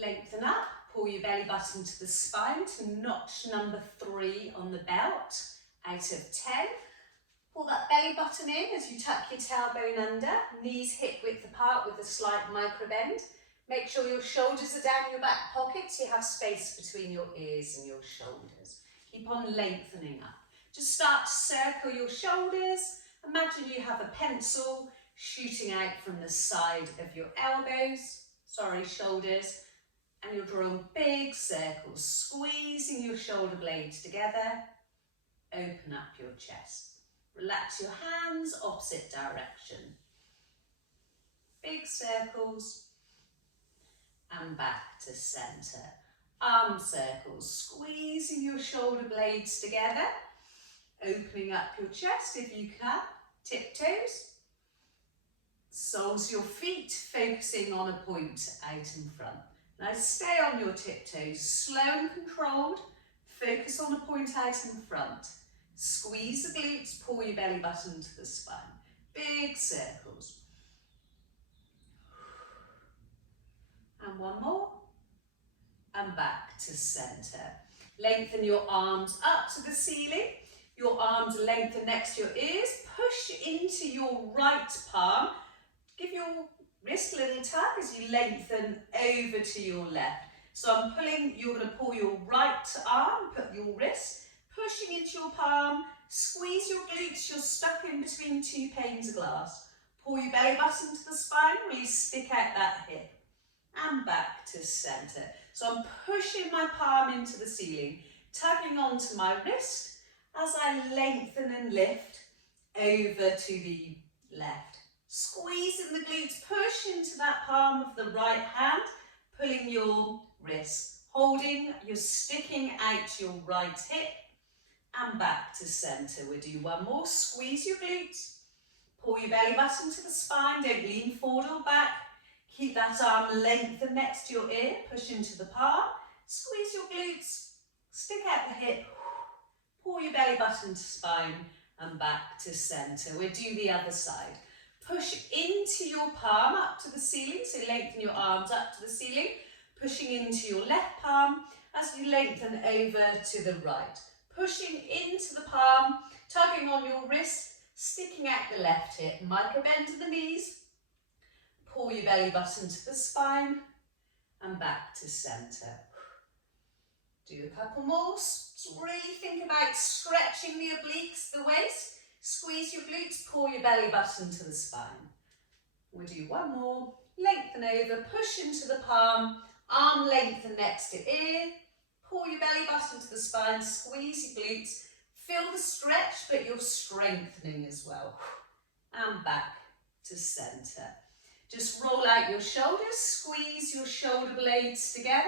Lengthen up, pull your belly button to the spine to notch number 3 on the belt, out of 10. Pull that belly button in as you tuck your tailbone under, knees hip width apart with a slight micro bend. Make sure your shoulders are down in your back pocket so you have space between your ears and your shoulders. Keep on lengthening up. Just start to circle your shoulders. Imagine you have a pencil shooting out from the side of your shoulders, and you're drawing big circles, squeezing your shoulder blades together. Open up your chest. Relax your hands, opposite direction. Big circles, and back to centre. Arm circles, squeezing your shoulder blades together. Opening up your chest if you can. Tiptoes. Soles of your feet focusing on a point out in front. Now stay on your tiptoes, slow and controlled. Focus on a point out in front. Squeeze the glutes, pull your belly button to the spine. Big circles. And one more. And back to centre. Lengthen your arms up to the ceiling. Your arms lengthen next to your ears. Push into your right palm. Give your wrist a little tug as you lengthen over to your left. So I'm pulling, you're going to pull your right arm, put your wrist, pushing into your palm, squeeze your glutes, you're stuck in between 2 panes of glass. Pull your belly button to the spine, really stick out that hip. And back to centre. So I'm pushing my palm into the ceiling, tugging onto my wrist as I lengthen and lift over to the left. Squeezing the glutes, push into that palm of the right hand, pulling your wrist, holding, you're sticking out your right hip, and back to centre. We'll do one more. Squeeze your glutes, pull your belly button to the spine, don't lean forward or back. Keep that arm lengthened next to your ear, push into the palm, squeeze your glutes, stick out the hip, pull your belly button to spine, and back to centre. We'll do the other side. Push into your palm up to the ceiling, so lengthen your arms up to the ceiling, pushing into your left palm as you lengthen over to the right. Pushing into the palm, tugging on your wrist, sticking out the left hip, micro bend to the knees, pull your belly button to the spine, and back to centre. Do a couple more. So really think about stretching the obliques, the waist. Squeeze your glutes, pull your belly button to the spine. We'll do one more. Lengthen over, push into the palm, arm lengthen next to ear. Pull your belly button to the spine, squeeze your glutes. Feel the stretch, but you're strengthening as well. And back to centre. Just roll out your shoulders, squeeze your shoulder blades together.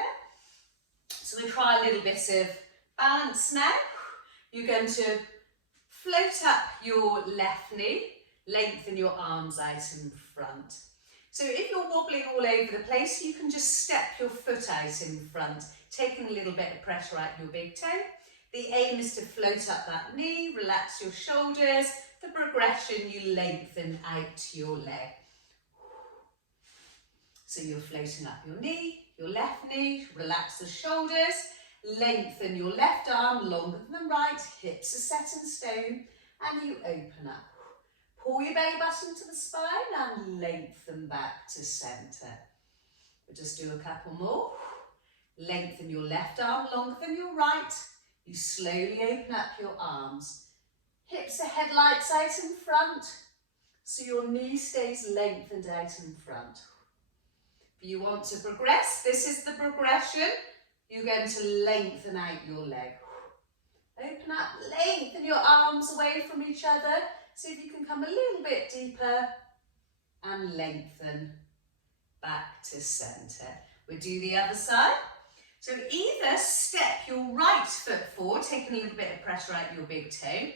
So we try a little bit of balance now. You're going to float up your left knee, lengthen your arms out in front. So if you're wobbling all over the place, you can just step your foot out in front, taking a little bit of pressure out your big toe. The aim is to float up that knee, relax your shoulders. The progression, you lengthen out your leg. So you're floating up your knee, your left knee, relax the shoulders, lengthen your left arm longer than the right, hips are set in stone, and you open up. Pull your belly button to the spine and lengthen back to centre. We'll just do a couple more. Lengthen your left arm longer than your right. You slowly open up your arms. Hips are headlights out in front, so your knee stays lengthened out in front. If you want to progress, this is the progression. You're going to lengthen out your leg. Open up, lengthen your arms away from each other. See if you can come a little bit deeper and lengthen back to centre. We'll do the other side. So either step your right foot forward, taking a little bit of pressure out your big toe,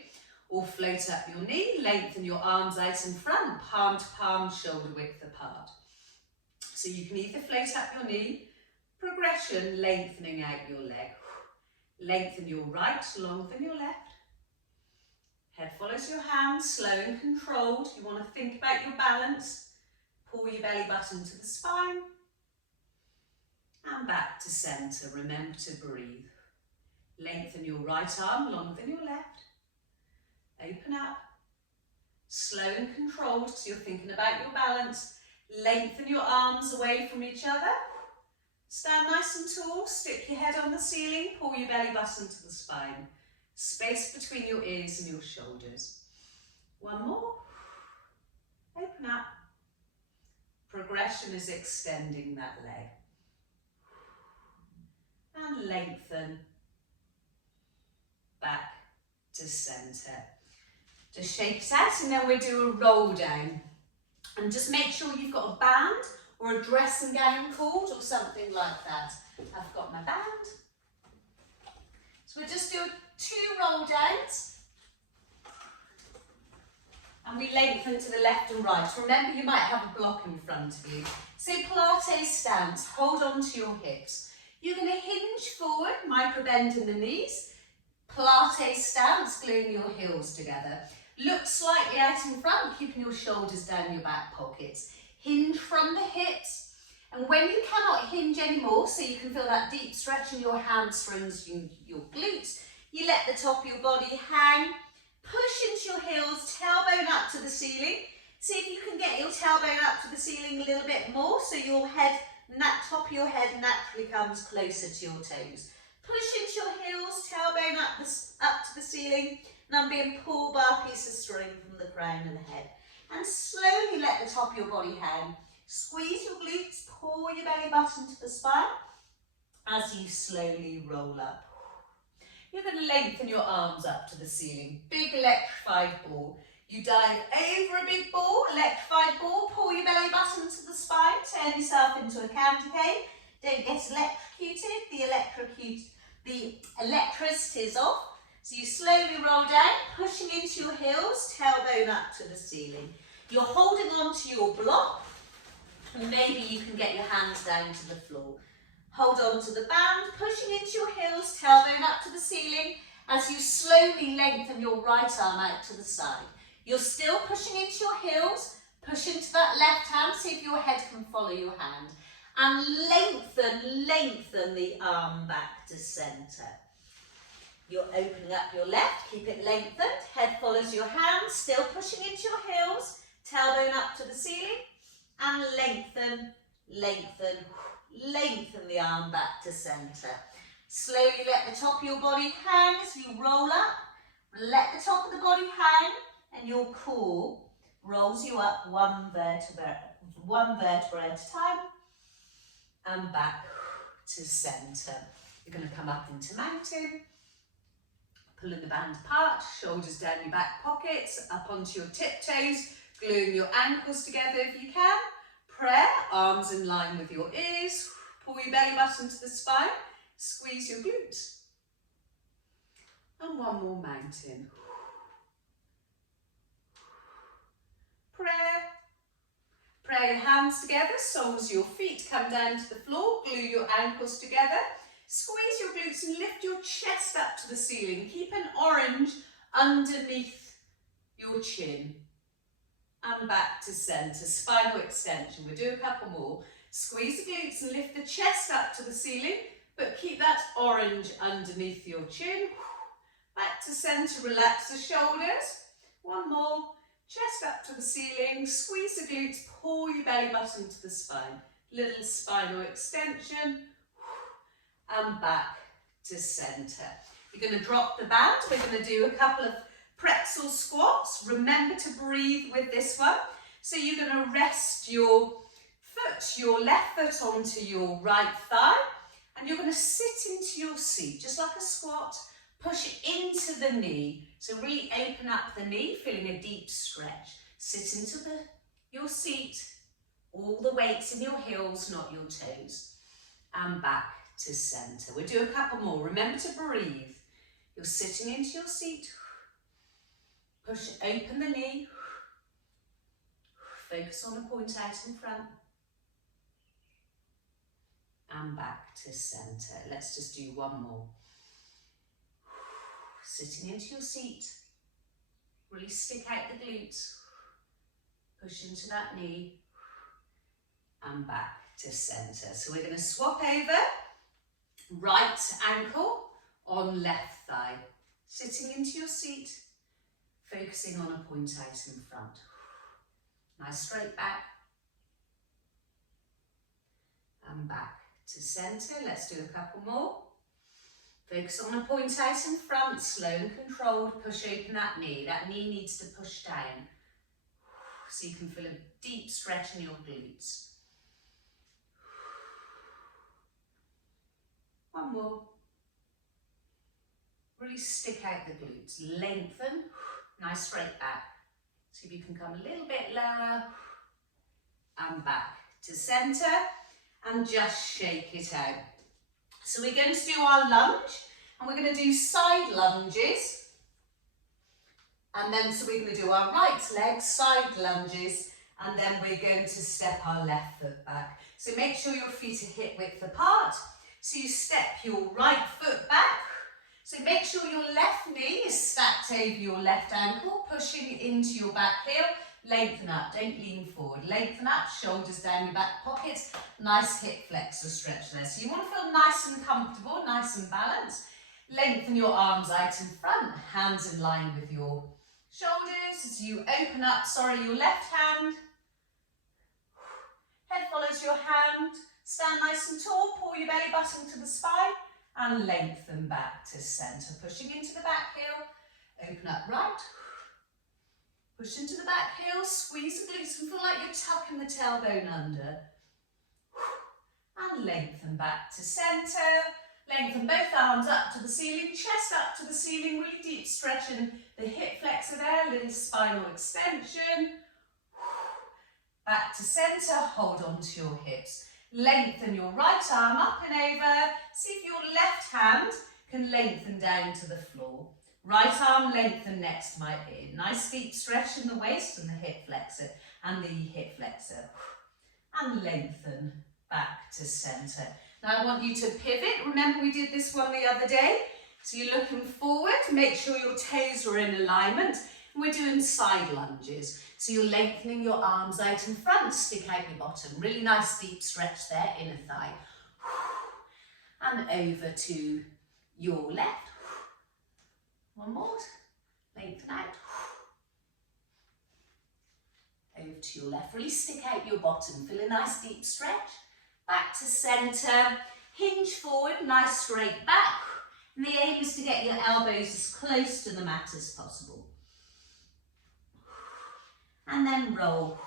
or float up your knee, lengthen your arms out in front, palm to palm, shoulder width apart. So you can either float up your knee, progression, lengthening out your leg. Lengthen your right longer than your left. Head follows your hands, slow and controlled. You want to think about your balance. Pull your belly button to the spine. And back back to center. Remember to breathe. Lengthen your right arm longer than your left. Open up. Slow and controlled because you're thinking about your balance. Lengthen your arms away from each other. Stand nice and tall. Stick your head on the ceiling. Pull your belly button to the spine. Space between your ears and your shoulders. One more. Open up. Progression is extending that leg. And lengthen. Back to center. Just shake it out and then we'll do a roll down. And just make sure you've got a band or a dressing gown cord or something like that. I've got my band. So we'll just do 2 roll downs. And we lengthen to the left and right. Remember, you might have a block in front of you. So Pilates Stance, hold on to your hips. You're going to hinge forward, micro bend in the knees. Pilates Stance, gluing your heels together. Look slightly out in front, keeping your shoulders down your back pockets. Hinge from the hips. And when you cannot hinge anymore, so you can feel that deep stretch in your hamstrings, your glutes, you let the top of your body hang. Push into your heels, tailbone up to the ceiling. See if you can get your tailbone up to the ceiling a little bit more, so your head, that top of your head naturally comes closer to your toes. Push into your heels, tailbone up to the ceiling. And I'm being pulled by a piece of string from the crown of the head. And slowly let the top of your body hang. Squeeze your glutes, pull your belly button to the spine as you slowly roll up. You're going to lengthen your arms up to the ceiling. Big electrified ball. You dive over a big ball, electrified ball, pull your belly button to the spine, turn yourself into a counter cake. Don't get electrocuted. The electricity is off. So you slowly roll down, pushing into your heels, tailbone up to the ceiling. You're holding on to your block, and maybe you can get your hands down to the floor. Hold on to the band, pushing into your heels, tailbone up to the ceiling, as you slowly lengthen your right arm out to the side. You're still pushing into your heels, push into that left hand, see if your head can follow your hand. And lengthen the arm back to center. You're opening up your left, keep it lengthened, head follows your hand, still pushing into your heels, tailbone up to the ceiling, and lengthen the arm back to center. Slowly let the top of your body hang as you roll up, let the top of the body hang, and your core rolls you up one vertebra at a time, and back to center. You're going to come up into mountain. Pulling the band apart, shoulders down your back pockets, up onto your tiptoes, gluing your ankles together if you can. Prayer, arms in line with your ears. Pull your belly button to the spine, squeeze your glutes. And one more mountain. Prayer. Pray your hands together, soles of your feet come down to the floor, glue your ankles together. Squeeze your glutes and lift your chest up to the ceiling. Keep an orange underneath your chin. And back to center. Spinal extension. We'll do a couple more. Squeeze the glutes and lift the chest up to the ceiling, but keep that orange underneath your chin. Back to center. Relax the shoulders. One more. Chest up to the ceiling. Squeeze the glutes. Pull your belly button to the spine. Little spinal extension. And back to center. You're going to drop the band. We're going to do a couple of pretzel squats. Remember to breathe with this one. So you're going to rest your foot, your left foot onto your right thigh, and you're going to sit into your seat, just like a squat. Push into the knee. So really open up the knee, feeling a deep stretch. Sit into your seat. All the weight's in your heels, not your toes. And back to center. We'll do a couple more. Remember to breathe. You're sitting into your seat. Push, open the knee. Focus on a point out in front. And back to center. Let's just do one more. Sitting into your seat. Really stick out the glutes. Push into that knee. And back to center. So we're going to swap over. Right ankle on left thigh. Sitting into your seat, focusing on a point out in front. Nice straight back. And back to centre. Let's do a couple more. Focus on a point out in front, slow and controlled. Push open that knee. That knee needs to push down. So you can feel a deep stretch in your glutes. One more. Really stick out the glutes. Lengthen. Nice straight back. See if you can come a little bit lower. And back to centre. And just shake it out. So we're going to do our lunge. And we're going to do side lunges. And then, so we're going to do our right leg, side lunges, and then we're going to step our left foot back. So make sure your feet are hip width apart. So you step your right foot back. So make sure your left knee is stacked over your left ankle, pushing into your back heel. Lengthen up, don't lean forward. Lengthen up, shoulders down your back pockets. Nice hip flexor stretch there. So you want to feel nice and comfortable, nice and balanced. Lengthen your arms out in front, hands in line with your shoulders as you open up, your left hand. Head follows your hand. Stand nice and tall, pull your belly button to the spine and lengthen back to centre. Pushing into the back heel, open up right. Push into the back heel, squeeze the glutes and feel like you're tucking the tailbone under. And lengthen back to centre. Lengthen both arms up to the ceiling, chest up to the ceiling, really deep stretch in the hip flexor there, little spinal extension. Back to centre, hold on to your hips. Lengthen your right arm up and over. See if your left hand can lengthen down to the floor. Right arm lengthen next to my ear. Nice deep stretch in the waist and the hip flexor and the hip flexor. And lengthen back to centre. Now I want you to pivot. Remember we did this one the other day. So you're looking forward, make sure your toes are in alignment. And we're doing side lunges. So you're lengthening your arms out in front, stick out your bottom. Really nice deep stretch there, inner thigh. And over to your left. One more. Lengthen out. Over to your left. Really stick out your bottom. Feel a nice deep stretch. Back to centre, hinge forward, nice straight back. And the aim is to get your elbows as close to the mat as possible. And then roll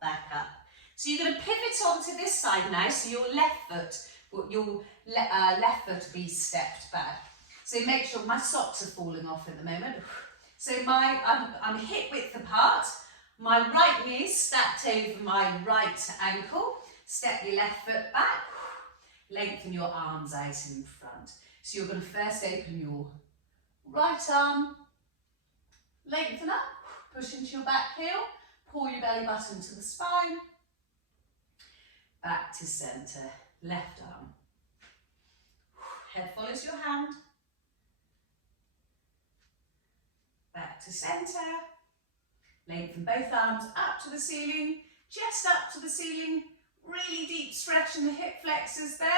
back up. So you're going to pivot onto this side now, so your left foot will be stepped back. So make sure my socks are falling off at the moment. So I'm hip width apart, my right knee is stacked over my right ankle. Step your left foot back, lengthen your arms out in front. So you're going to first open your right arm, lengthen up, push into your back heel, pull your belly button to the spine, back to centre, left arm. Head follows your hand, back to centre, lengthen both arms up to the ceiling, chest up to the ceiling. Really deep stretch in the hip flexors there.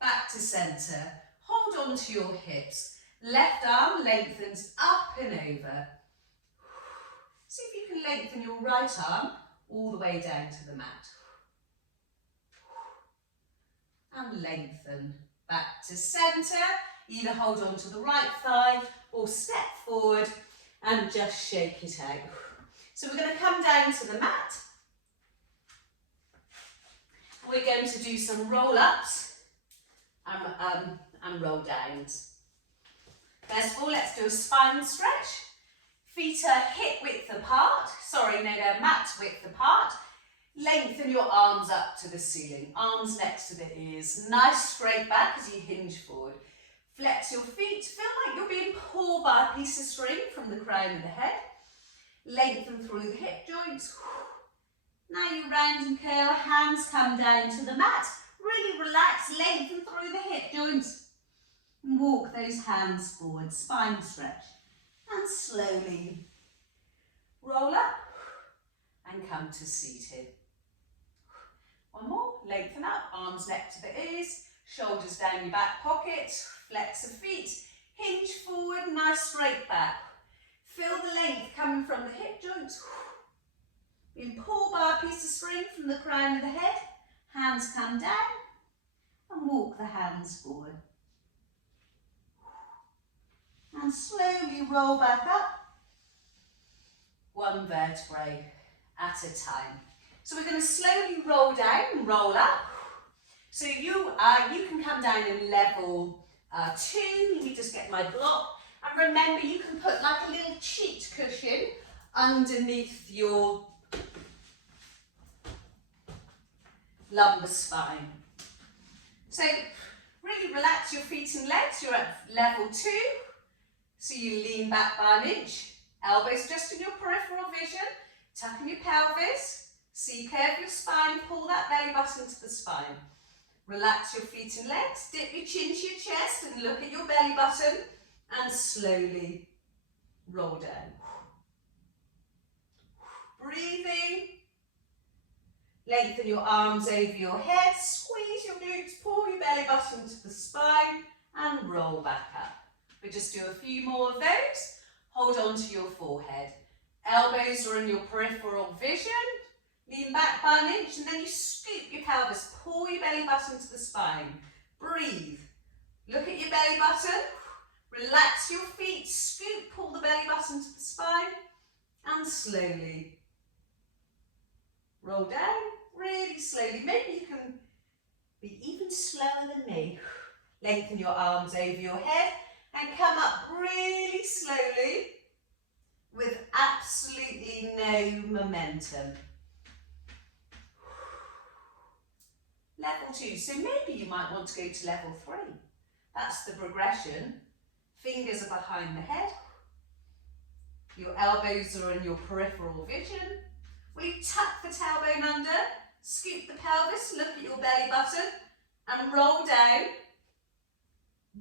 Back to centre. Hold on to your hips. Left arm lengthens up and over. See if you can lengthen your right arm all the way down to the mat. And lengthen back to centre. Either hold on to the right thigh or step forward and just shake it out. So we're going to come down to the mat. We're going to do some roll-ups and roll downs. First of all, let's do a spine stretch. Feet are hip width apart. They're mat width apart. Lengthen your arms up to the ceiling. Arms next to the ears. Nice straight back as you hinge forward. Flex your feet. Feel like you're being pulled by a piece of string from the crown of the head. Lengthen through the hip joints. Now you round and curl, hands come down to the mat. Really relax, lengthen through the hip joints. And walk those hands forward, spine stretch. And slowly roll up and come to seated. One more, lengthen up, arms next to the ears, Shoulders down your back pocket, flex the feet, hinge forward, nice straight back. Feel the length coming from the hip joint. Then pull by a piece of string from the crown of the head, hands come down and walk the hands forward. And slowly roll back up, one vertebrae at a time. So we're going to slowly roll down and roll up. So you can come down in level 2. Let me just get my block. And remember, you can put like a little cheat cushion underneath your lumbar spine. So really relax your feet and legs. You're at level 2. So you lean back by an inch. Elbows just in your peripheral vision. Tuck in your pelvis. So you curve your spine. Pull that belly button to the spine. Relax your feet and legs. Dip your chin to your chest and look at your belly button. And slowly roll down. Breathing. Lengthen your arms over your head. Squeeze your glutes. Pull your belly button to the spine. And roll back up. We'll just do a few more of those. Hold on to your forehead. Elbows are in your peripheral vision. Lean back by an inch and then you scoop your pelvis. Pull your belly button to the spine. Breathe. Look at your belly button. Relax your feet. Scoop, pull the belly button to the spine. And slowly roll down. Really slowly. Maybe you can be even slower than me. Lengthen your arms over your head. And come up really slowly with absolutely no momentum. Level 2. So maybe you might want to go to level 3. That's the progression. Fingers are behind the head. Your elbows are in your peripheral vision. Will you tuck the tailbone under, scoop the pelvis, look at your belly button, and roll down.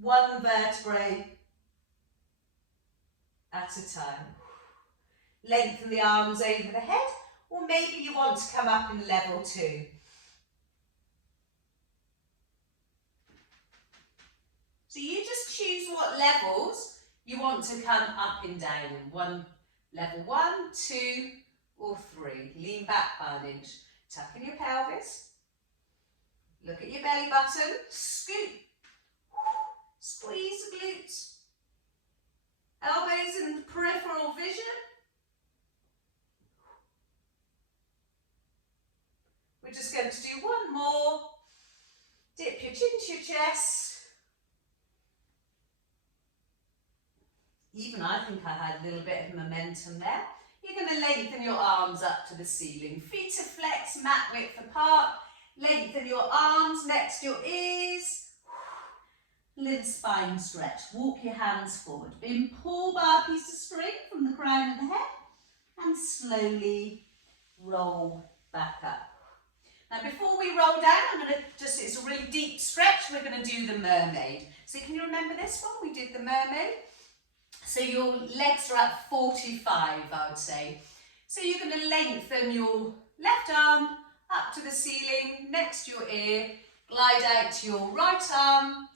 One vertebrae at a time. Lengthen the arms over the head, or maybe you want to come up in level 2. So you just choose what levels you want to come up and down in. Level 1, 2, or 3. Lean back by an inch. Tuck in your pelvis. Look at your belly button. Scoop. Squeeze the glutes. Elbows in peripheral vision. We're just going to do one more. Dip your chin to your chest. Even I think I had a little bit of momentum there. You're going to lengthen your arms up to the ceiling. Feet are flexed, mat width apart. Lengthen your arms next to your ears. Little spine stretch. Walk your hands forward. Then pull by a piece of string from the crown of the head and slowly roll back up. Now before we roll down, it's a really deep stretch, we're going to do the mermaid. So can you remember this one? We did the mermaid. So your legs are at 45, I would say. So you're going to lengthen your left arm up to the ceiling, next to your ear, glide out to your right arm,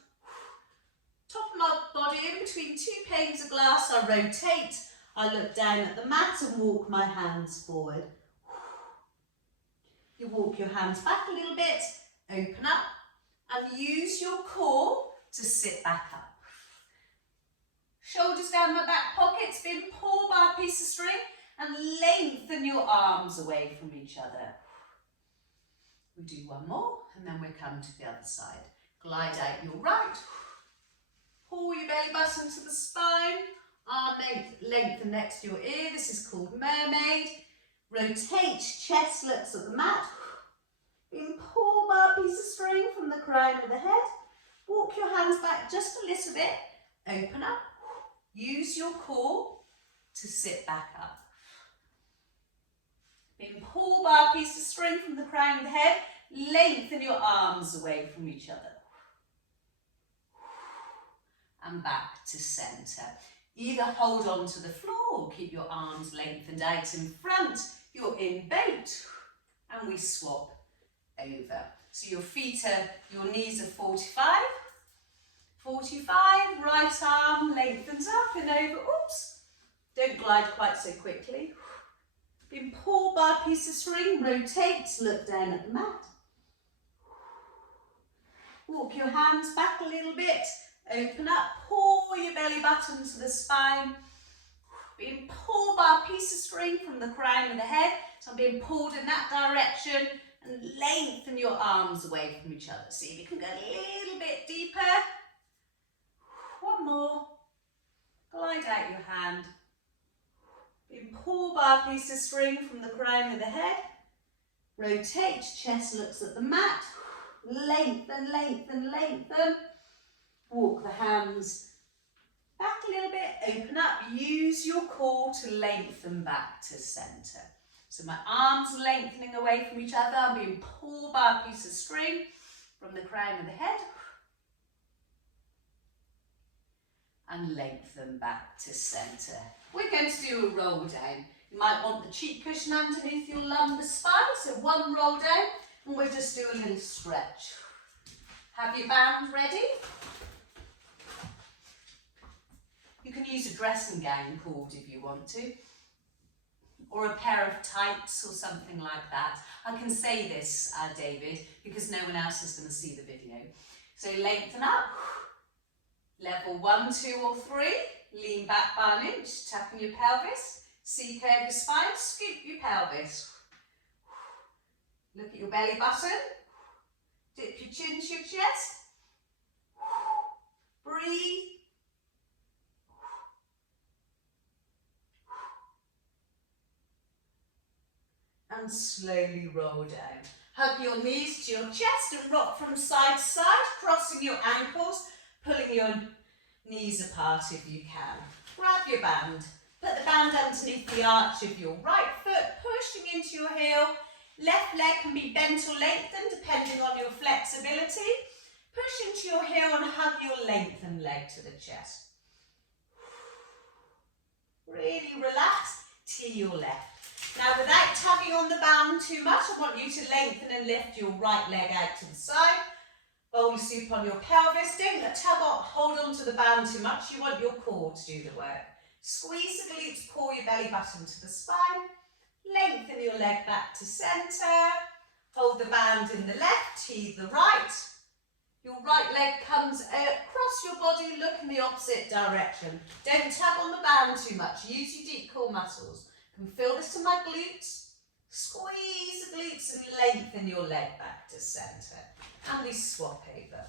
top of my body in between 2 panes of glass, I rotate, I look down at the mat and walk my hands forward. You walk your hands back a little bit, open up, and use your core to sit back up. Shoulders down my back pockets, then pull by a piece of string and lengthen your arms away from each other. We do one more and then we come to the other side. Glide out your right, pull your belly button to the spine, arm lengthen next to your ear, this is called mermaid. Rotate, chest looks at the mat, then pull by a piece of string from the crown of the head, walk your hands back just a little bit, open up. Use your core to sit back up. Then pull by a piece of string from the crown of the head. Lengthen your arms away from each other. And back to centre. Either hold on to the floor or keep your arms lengthened out in front. You're in boat. And we swap over. So your feet are, your knees are 45. 45, right arm lengthens up and over. Oops, don't glide quite so quickly. Then pull by a piece of string, rotate, look down at the mat. Walk your hands back a little bit, open up, pull your belly button to the spine. Being pulled by a piece of string from the crown of the head. So I'm being pulled in that direction, and lengthen your arms away from each other. See if you can go a little bit deeper. One more. Glide out your hand. Being pulled by a piece of string from the crown of the head. Rotate, chest looks at the mat. Lengthen, lengthen, lengthen. Walk the hands back a little bit, open up. Use your core to lengthen back to centre. So my arms are lengthening away from each other. I'm being pulled by a piece of string from the crown of the head. And lengthen back to centre. We're going to do a roll down. You might want the cheek cushion underneath your lumbar spine. So one roll down, and we'll just do a little stretch. Have your band ready? You can use a dressing gown cord if you want to, or a pair of tights or something like that. I can say this, David, because no one else is going to see the video. So lengthen up, level 1, 2 or 3, lean back by an inch, tapping your pelvis, C-curve your spine, scoop your pelvis. Look at your belly button, dip your chin to your chest, breathe. And slowly roll down. Hug your knees to your chest and rock from side to side, crossing your ankles, pulling your knees apart if you can. Grab your band. Put the band underneath the arch of your right foot, pushing into your heel. Left leg can be bent or lengthened depending on your flexibility. Push into your heel and hug your lengthened leg to the chest. Really relax, tee your left. Now without tugging on the band too much, I want you to lengthen and lift your right leg out to the side. Bowl soup on your pelvis. Don't hold on to the band too much. You want your core to do the work. Squeeze the glutes, pull your belly button to the spine. Lengthen your leg back to centre. Hold the band in the left, tee the right. Your right leg comes across your body, look in the opposite direction. Don't tug on the band too much. Use your deep core muscles. Can feel this to my glutes. Squeeze the glutes and lengthen your leg back to centre. And we swap over.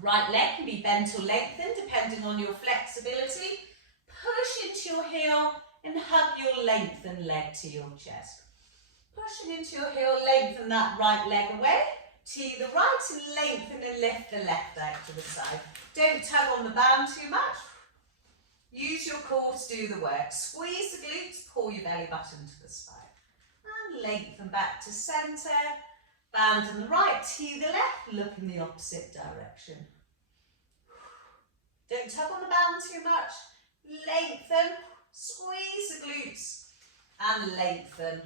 Right leg can be bent or lengthened depending on your flexibility. Push into your heel and hug your lengthened leg to your chest. Pushing into your heel, lengthen that right leg away. Tee the right and lengthen and lift the left out to the side. Don't tug on the band too much. Use your core to do the work. Squeeze the glutes, pull your belly button to the spine. And lengthen back to centre. Band on the right, tee the left, look in the opposite direction. Don't tug on the band too much. Lengthen, squeeze the glutes, and lengthen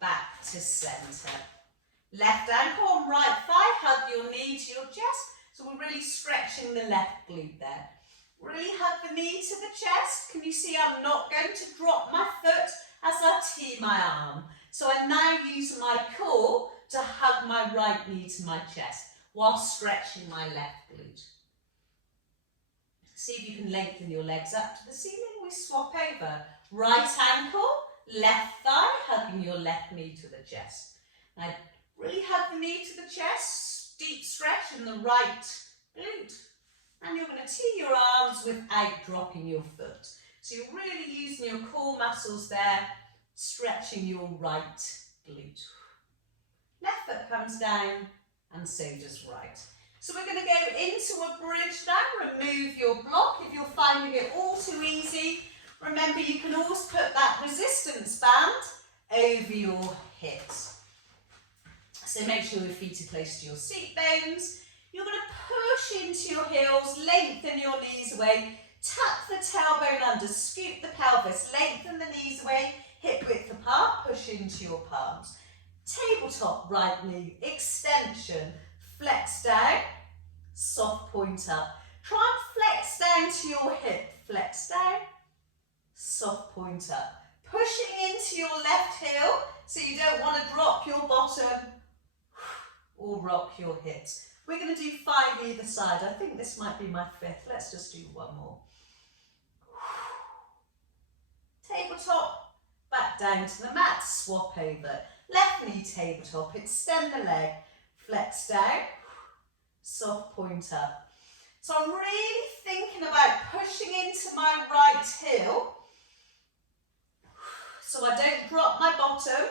back to centre. Left ankle and right thigh, hug your knee to your chest. So we're really stretching the left glute there. Really hug the knee to the chest. Can you see I'm not going to drop my foot as I tee my arm? So I now use my core to hug my right knee to my chest while stretching my left glute. See if you can lengthen your legs up to the ceiling. We swap over. Right ankle, left thigh, hugging your left knee to the chest. Now really hug the knee to the chest, deep stretch in the right glute. And you're going to tee your arms without dropping your foot. So you're really using your core muscles there, stretching your right glute. Left foot comes down and so does right. So we're going to go into a bridge now. Remove your block if you're finding it all too easy. Remember, you can always put that resistance band over your hips. So make sure your feet are close to your seat bones. You're going to push into your heels, lengthen your knees away, tuck the tailbone under, scoop the pelvis, lengthen the knees away, hip width apart, push into your palms. Tabletop right knee, extension, flex down, soft point up. Try and flex down to your hip, flex down, soft point up. Pushing into your left heel, so you don't want to drop your bottom or rock your hips. We're going to do 5 either side. I think this might be my 5th. Let's just do one more. Tabletop, back down to the mat, swap over. Left knee tabletop, extend the leg, flex down, soft point up. So I'm really thinking about pushing into my right heel so I don't drop my bottom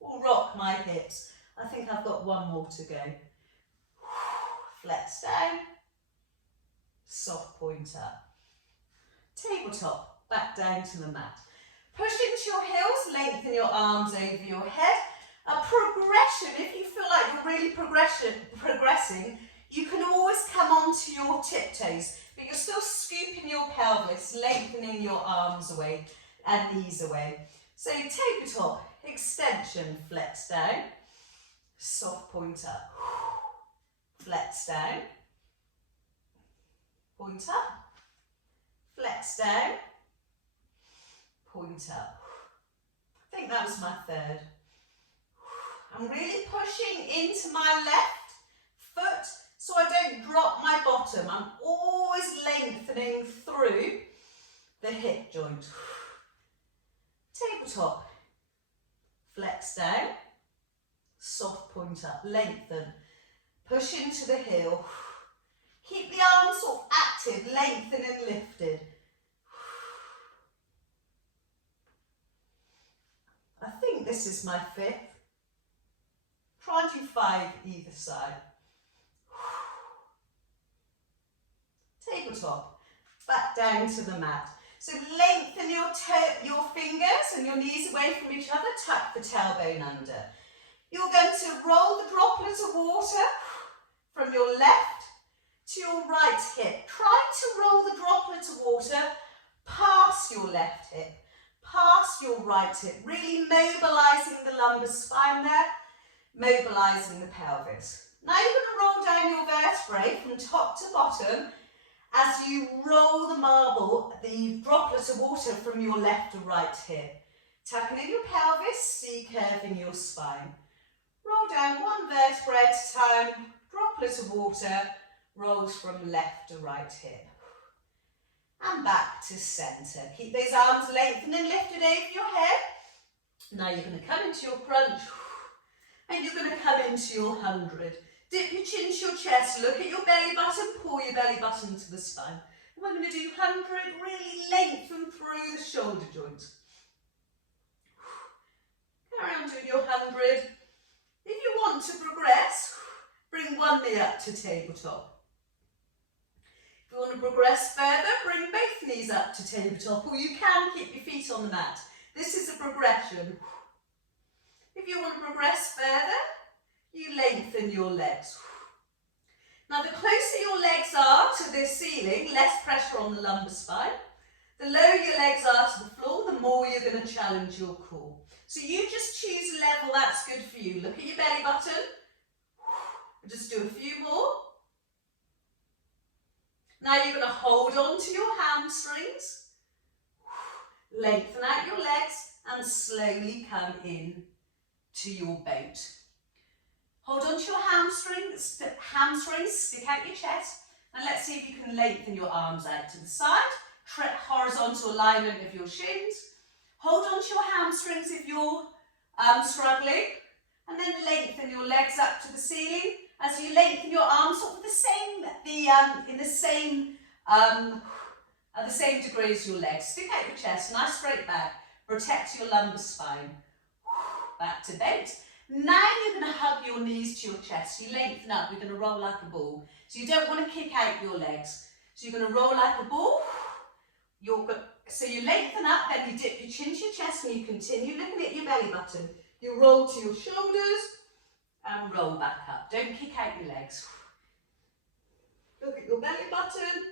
or rock my hips. I think I've got one more to go. Flex down, soft point up. Tabletop, back down to the mat. Push into your heels, lengthen your arms over your head. A progression, if you feel like you're really progressing, you can always come onto your tiptoes, but you're still scooping your pelvis, lengthening your arms away and knees away. So tabletop, extension, flex down, soft point up, flex down, point up, flex down, point up. I think that was my 3rd. I'm really pushing into my left foot so I don't drop my bottom. I'm always lengthening through the hip joint. Tabletop, flex down, soft point up, lengthen, push into the heel. Keep the arms sort of active, lengthened and lifted. I think this is my 5th. Try and do 5 either side. Tabletop, back down to the mat. So lengthen your fingers and your knees away from each other, tuck the tailbone under. You're going to roll the droplets of water from your left to your right hip. Try to roll the droplets of water past your left hip, past your right hip, really mobilising the lumbar spine there, mobilising the pelvis. Now you're going to roll down your vertebrae from top to bottom as you roll the marble, the droplets of water from your left to right hip. Tucking in your pelvis, C-curving your spine. Roll down one vertebra at a time, droplet of water rolls from left to right hip. And back to centre. Keep those arms lengthened and lifted over your head. Now you're going to come into your crunch and you're going to come into your 100. Dip your chin to your chest, look at your belly button, pull your belly button to the spine. And we're going to do 100, really lengthen through the shoulder joints. Carry on doing your 100. If you want to progress, bring one knee up to tabletop. If you want to progress further, bring both knees up to tabletop, or you can keep your feet on the mat. This is a progression. If you want to progress further, you lengthen your legs. Now the closer your legs are to the ceiling, less pressure on the lumbar spine. The lower your legs are to the floor, the more you're going to challenge your core. So you just choose a level that's good for you. Look at your belly button. Just do a few more. Now you're going to hold on to your hamstrings. Lengthen out your legs and slowly come in to your boat. Hold on to your hamstrings, stick out your chest, and let's see if you can lengthen your arms out to the side. Horizontal alignment of your shins. Hold on to your hamstrings if you're struggling, and then lengthen your legs up to the ceiling. As you lengthen your arms up with at the same degree as your legs. Stick out your chest, nice straight back. Protect your lumbar spine. Back to bent. Now you're going to hug your knees to your chest. You lengthen up. You're going to roll like a ball. So you don't want to kick out your legs. So you're going to roll like a ball. So you lengthen up, then you dip your chin to your chest, and you continue looking at your belly button. You roll to your shoulders and roll back up. Don't kick out your legs. Look at your belly button.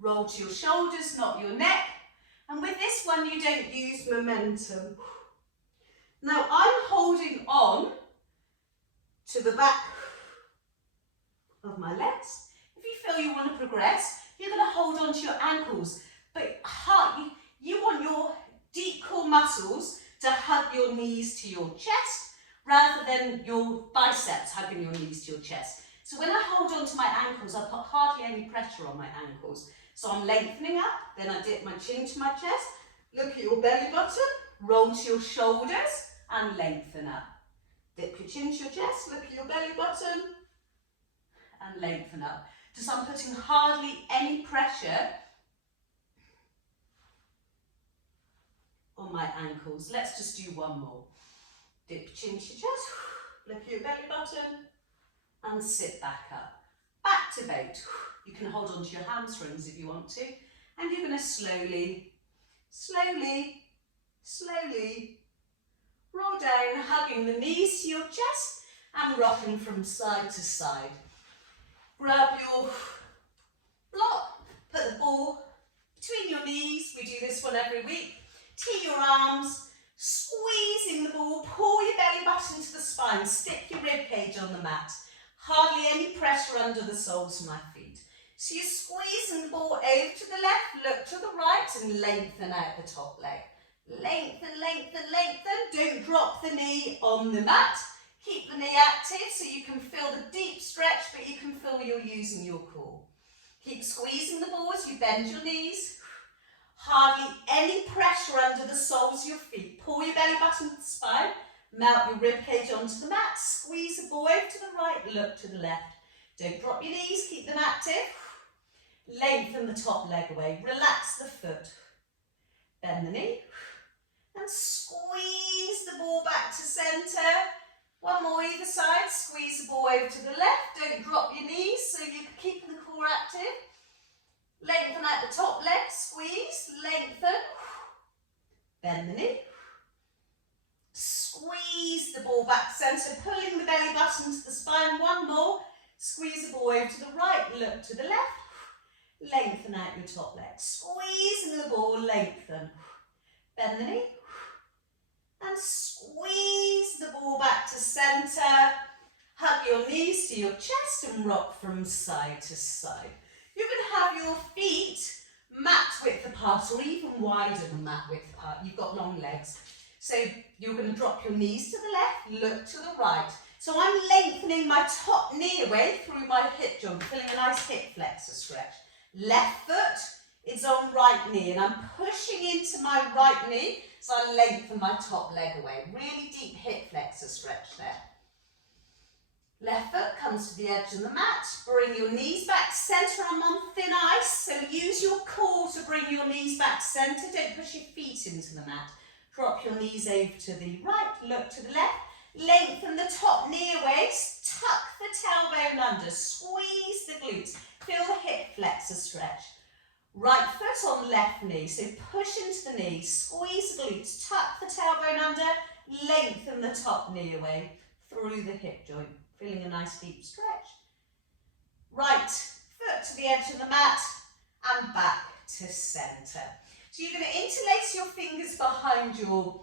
Roll to your shoulders, not your neck. And with this one, you don't use momentum. Now I'm holding on to the back of my legs. If you feel you want to progress, you're going to hold on to your ankles, but you want your deep core muscles to hug your knees to your chest rather than your biceps hugging your knees to your chest. So when I hold on to my ankles, I put hardly any pressure on my ankles. So I'm lengthening up, then I dip my chin to my chest, look at your belly button, roll to your shoulders and lengthen up. Dip your chin to your chest, look at your belly button and lengthen up. So I'm putting hardly any pressure on my ankles. Let's just do one more. Dip your chin to your chest, look at your belly button and sit back up. Back to boat. You can hold on to your hamstrings if you want to. And you're going to slowly, slowly, slowly roll down, hugging the knees to your chest and rocking from side to side. Grab your block, put the ball between your knees. We do this one every week. Tee your arms, squeezing the ball, pull your belly button to the spine, stick your rib cage on the mat. Hardly any pressure under the soles of my feet. So you're squeezing the ball over to the left, look to the right and lengthen out the top leg. Lengthen, lengthen, lengthen. Don't drop the knee on the mat. Keep the knee active so you can feel the deep stretch, but you can feel you're using your core. Keep squeezing the ball as you bend your knees. Hardly any pressure under the soles of your feet. Pull your belly button to the spine. Mount your rib cage onto the mat. Squeeze the ball over to the right, look to the left. Don't drop your knees, keep them active. Lengthen the top leg away. Relax the foot. Bend the knee. And squeeze the ball back to centre. One more either side. Squeeze the ball over to the left. Don't drop your knees so you're keeping the core active. Lengthen out the top leg. Squeeze. Lengthen. Bend the knee. Squeeze the ball back to centre, pulling the belly button to the spine. One more. Squeeze the ball over to the right, look to the left. Lengthen out your top leg. Squeezing the ball, lengthen. Bend the knee. And squeeze the ball back to centre. Hug your knees to your chest and rock from side to side. You're going to have your feet mat width apart or even wider than mat width apart. You've got long legs. So you're going to drop your knees to the left, look to the right. So I'm lengthening my top knee away through my hip joint, feeling a nice hip flexor stretch. Left foot is on right knee and I'm pushing into my right knee so I lengthen my top leg away. Really deep hip flexor stretch there. Left foot comes to the edge of the mat. Bring your knees back centre. I'm on thin ice, so use your core to bring your knees back centre. Don't push your feet into the mat. Drop your knees over to the right, look to the left. Lengthen the top knee away, tuck the tailbone under, squeeze the glutes. Feel the hip flexor stretch. Right foot on left knee, so push into the knee, squeeze the glutes, tuck the tailbone under, lengthen the top knee away through the hip joint. Feeling a nice deep stretch. Right foot to the edge of the mat and back to centre. So you're going to interlace your fingers behind your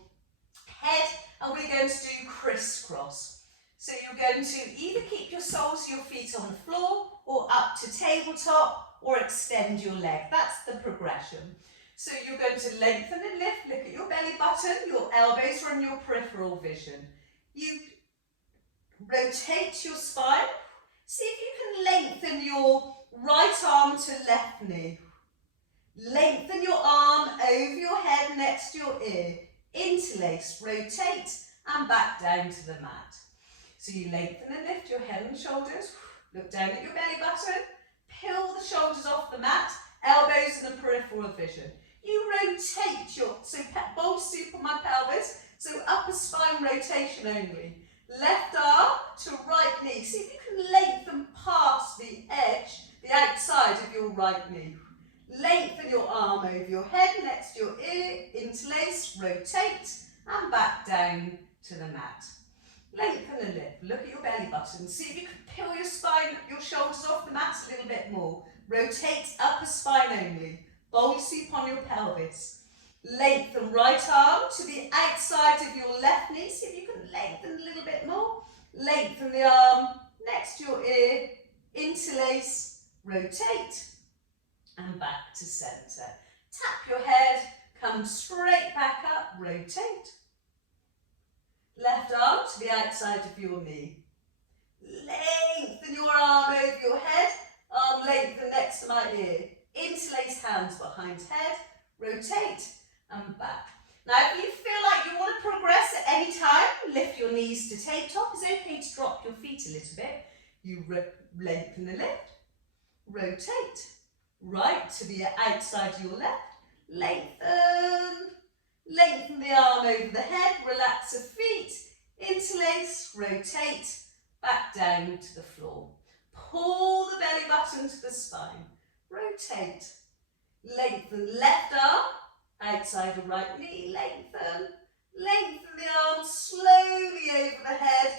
head and we're going to do crisscross. So you're going to either keep your soles of your feet on the floor or up to tabletop or extend your leg. That's the progression. So you're going to lengthen and lift, look at your belly button, your elbows are in your peripheral vision. You rotate your spine. See if you can lengthen your right arm to left knee. Lengthen your arm over your head next to your ear. Interlace, rotate and back down to the mat. So you lengthen and lift your head and shoulders. Look down at your belly button. Peel the shoulders off the mat. Elbows in the peripheral vision. You rotate your, so bowl soup on my pelvis. So upper spine rotation only. Left arm to right knee. See if you can lengthen past the edge, the outside of your right knee. Lengthen your arm over your head next to your ear, interlace, rotate and back down to the mat. Lengthen and lift, look at your belly button, see if you can peel your spine, your shoulders off the mat a little bit more. Rotate upper spine only, bowl soup on your pelvis. Lengthen right arm to the outside of your left knee. See if you can lengthen a little bit more. Lengthen the arm next to your ear. Interlace, rotate, and back to centre. Tap your head, come straight back up, rotate. Left arm to the outside of your knee. Lengthen your arm over your head, arm lengthen next to my ear. Interlace hands behind head, rotate and back. Now if you feel like you want to progress at any time, lift your knees to tabletop. It's okay to drop your feet a little bit. You lengthen the lift, rotate, right to the outside of your left, lengthen the arm over the head, relax the feet, interlace, rotate, back down to the floor. Pull the belly button to the spine, rotate, lengthen left arm, outside of right knee, lengthen the arm slowly over the head.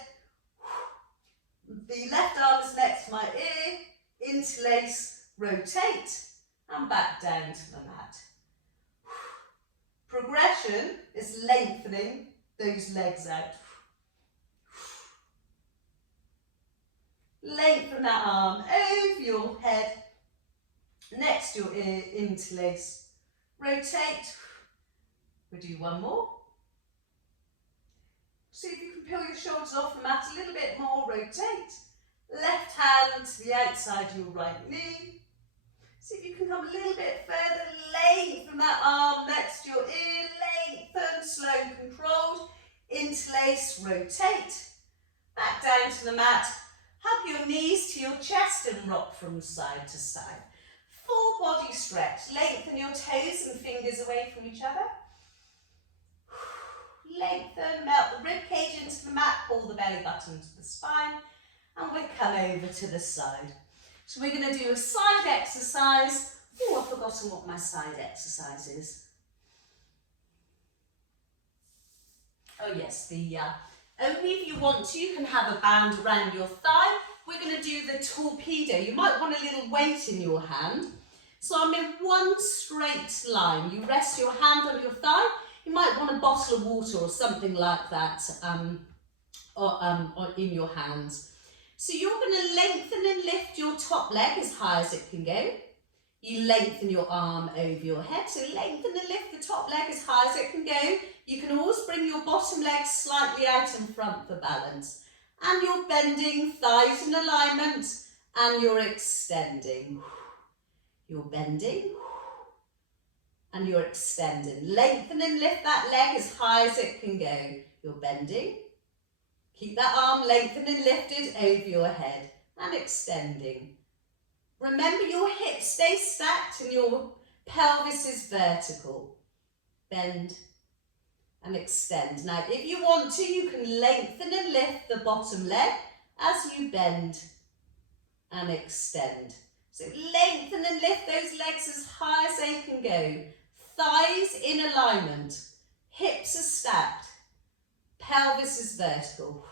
The left arm is next to my ear, interlace, rotate, and back down to the mat. Progression is lengthening those legs out. Lengthen that arm over your head, next to your ear, interlace, rotate. We'll do one more. See if you can peel your shoulders off the mat a little bit more, rotate. Left hand to the outside of your right knee. See if you can come a little bit further, lengthen that arm next to your ear, lengthen, slow and controlled, interlace, rotate. Back down to the mat, hug your knees to your chest and rock from side to side. Full body stretch, lengthen your toes and fingers away from each other. Lengthen, melt the rib cage into the mat, pull the belly button to the spine, and we'll come over to the side. So we're going to do a side exercise. Oh, I've forgotten what my side exercise is. Oh yes, only if you want to, you can have a band around your thigh. We're going to do the torpedo. You might want a little weight in your hand. So I'm in one straight line. You rest your hand on your thigh. You might want a bottle of water or something like that in your hands. So you're going to lengthen and lift your top leg as high as it can go. You lengthen your arm over your head. So lengthen and lift the top leg as high as it can go. You can always bring your bottom leg slightly out in front for balance. And you're bending, thighs in alignment, and you're extending. You're bending, and you're extending. Lengthen and lift that leg as high as it can go. You're bending. Keep that arm lengthened and lifted over your head and extending. Remember your hips stay stacked and your pelvis is vertical. Bend and extend. Now, if you want to, you can lengthen and lift the bottom leg as you bend and extend. So lengthen and lift those legs as high as they can go. Thighs in alignment. Hips are stacked. Pelvis is vertical.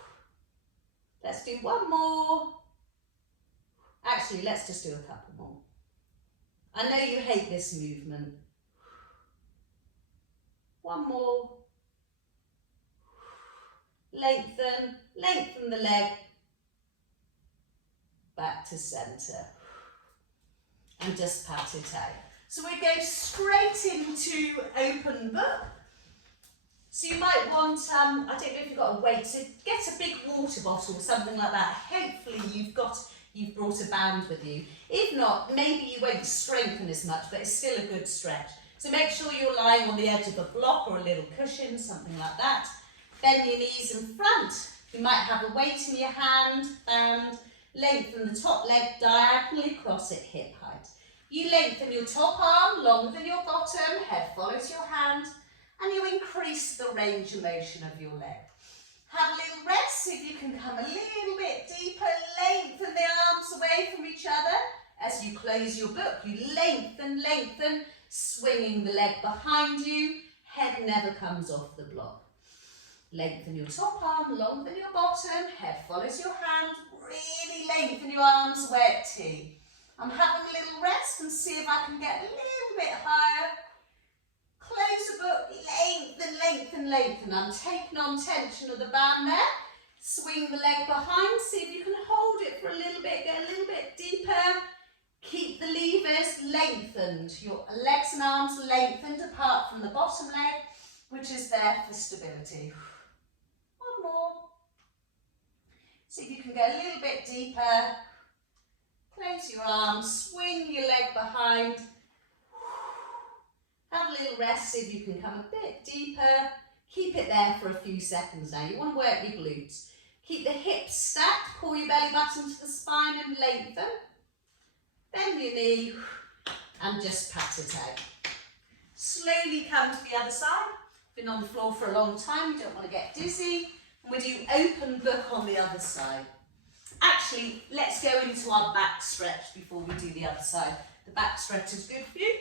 Let's do one more. Actually, let's just do a couple more. I know you hate this movement. One more. Lengthen the leg. Back to centre. And just pat it out. So we go straight into open book. So you might want, I don't know if you've got a weight, so get a big water bottle or something like that. Hopefully you've brought a band with you. If not, maybe you won't strengthen as much, but it's still a good stretch. So make sure you're lying on the edge of a block or a little cushion, something like that. Bend your knees in front. You might have a weight in your hand, band. Lengthen the top leg diagonally across at hip height. You lengthen your top arm longer than your bottom, head follows your hand, and you increase the range of motion of your leg. Have a little rest, see if you can come a little bit deeper, lengthen the arms away from each other. As you close your book, you lengthen, swinging the leg behind you, head never comes off the block. Lengthen your top arm longer than your bottom, head follows your hand, really lengthen your arms away at T. I'm having a little rest and see if I can get a little bit higher. Close the book, lengthen, lengthen, lengthen. I'm taking on tension of the band there. Swing the leg behind, see if you can hold it for a little bit, get a little bit deeper. Keep the levers lengthened, your legs and arms lengthened apart from the bottom leg, which is there for stability. One more. See if you can go a little bit deeper. Close your arms, swing your leg behind. Have a little rest, see if you can come a bit deeper. Keep it there for a few seconds now. You want to work your glutes. Keep the hips stacked, pull your belly button to the spine and lengthen. Bend your knee and just pat it out. Slowly come to the other side. Been on the floor for a long time, you don't want to get dizzy. And we do open book on the other side. Actually, let's go into our back stretch before we do the other side. The back stretch is good for you.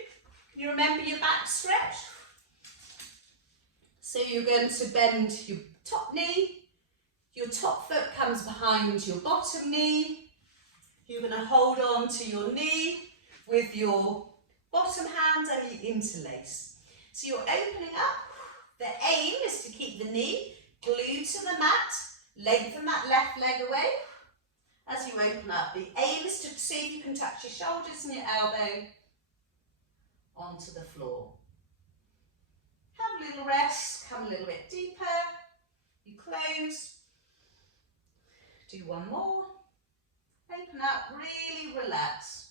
Can you remember your back stretch? So you're going to bend your top knee. Your top foot comes behind your bottom knee. You're going to hold on to your knee with your bottom hand and you interlace. So you're opening up. The aim is to keep the knee glued to the mat. Lengthen that left leg away as you open up. The aim is to see if you can touch your shoulders and your elbow onto the floor. Have a little rest, come a little bit deeper. You close. Do one more. Open up, really relax.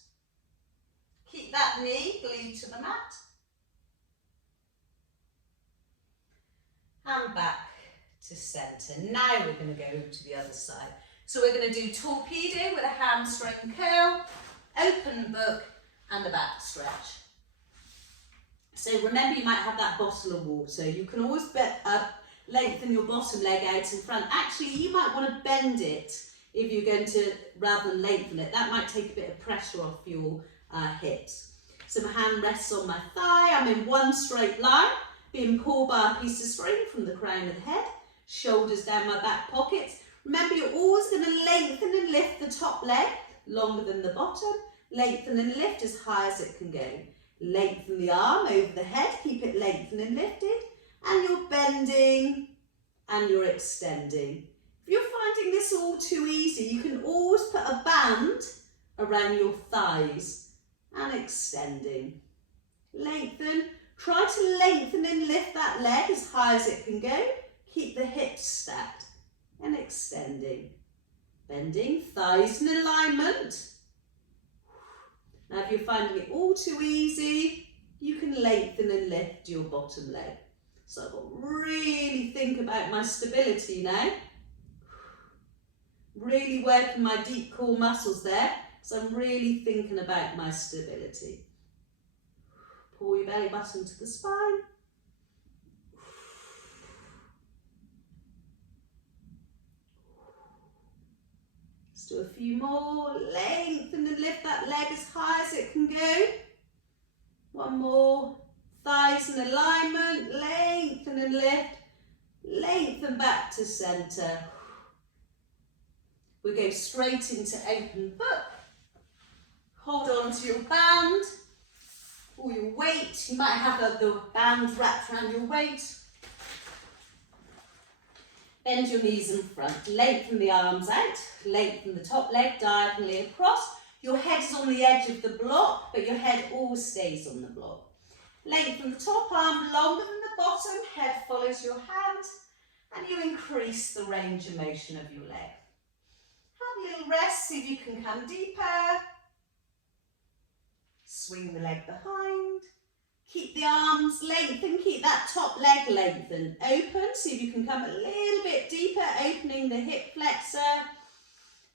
Keep that knee glued to the mat. And back to centre. Now we're going to go to the other side. So we're going to do torpedo with a hamstring curl, open book and a back stretch. So remember, you might have that bottle of water. You can always lengthen your bottom leg out in front. Actually, you might want to bend it if you're going to, rather than lengthen it. That might take a bit of pressure off your hips. So my hand rests on my thigh. I'm in one straight line, being pulled by a piece of string from the crown of the head. Shoulders down my back pockets. Remember, you're always going to lengthen and lift the top leg longer than the bottom. Lengthen and lift as high as it can go. Lengthen the arm over the head, keep it lengthened and lifted, and you're bending and you're extending. If you're finding this all too easy, you can always put a band around your thighs and extending. Lengthen, try to lengthen and lift that leg as high as it can go. Keep the hips stacked and extending. Bending, thighs in alignment. Now if you're finding it all too easy, you can lengthen and lift your bottom leg. So I've got to really think about my stability now. Really working my deep core muscles there, so I'm really thinking about my stability. Pull your belly button to the spine. Let's do a few more. Lengthen and lift that leg as high as it can go. One more. Thighs in alignment. Lengthen and lift. Lengthen back to centre. We go straight into open book. Hold on to your band or your weight. You might have the band wrapped around your waist. Bend your knees in front. Lengthen the arms out. Lengthen the top leg diagonally across. Your head is on the edge of the block, but your head always stays on the block. Lengthen the top arm longer than the bottom. Head follows your hand, and you increase the range of motion of your leg. Have a little rest, see if you can come deeper. Swing the leg behind. Keep the arms lengthened, keep that top leg lengthened. Open, see if you can come a little bit deeper, opening the hip flexor.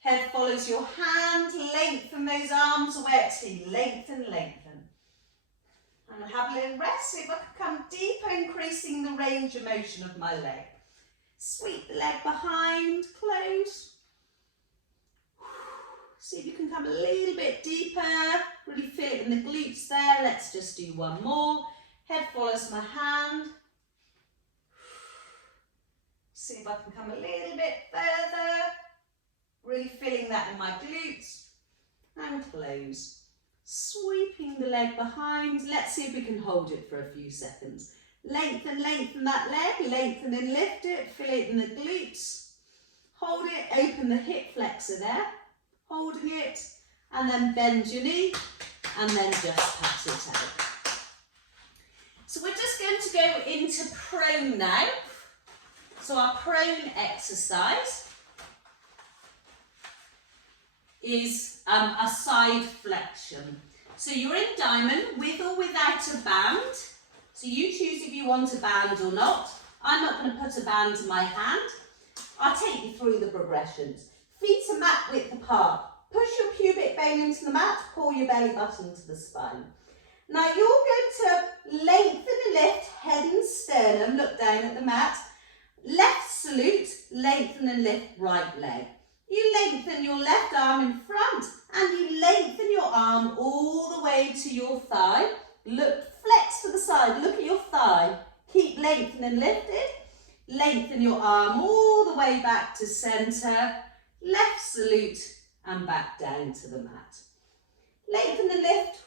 Head follows your hand, lengthen those arms away at you. Lengthen, lengthen. And have a little rest, see if I can come deeper, increasing the range of motion of my leg. Sweep the leg behind, close. See if you can come a little bit deeper, really feel it in the glutes there. Let's just do one more. Head follows my hand. See if I can come a little bit further, really feeling that in my glutes, and close. Sweeping the leg behind. Let's see if we can hold it for a few seconds. Lengthen that leg, lengthen and lift it, feel it in the glutes. Hold it, open the hip flexor there, holding it, and then bend your knee, and then just pat it out. So we're just going to go into prone now. So our prone exercise is a side flexion. So you're in diamond with or without a band. So you choose if you want a band or not. I'm not going to put a band in my hand. I'll take you through the progressions. Feet are mat width apart. Push your pubic bone into the mat, pull your belly button to the spine. Now you're going to lengthen and lift head and sternum, look down at the mat. Left salute, lengthen and lift right leg. You lengthen your left arm in front and you lengthen your arm all the way to your thigh. Look, flex to the side, look at your thigh. Keep lengthened and lifted. Lengthen your arm all the way back to centre. Left salute and back down to the mat. Lengthen and lift.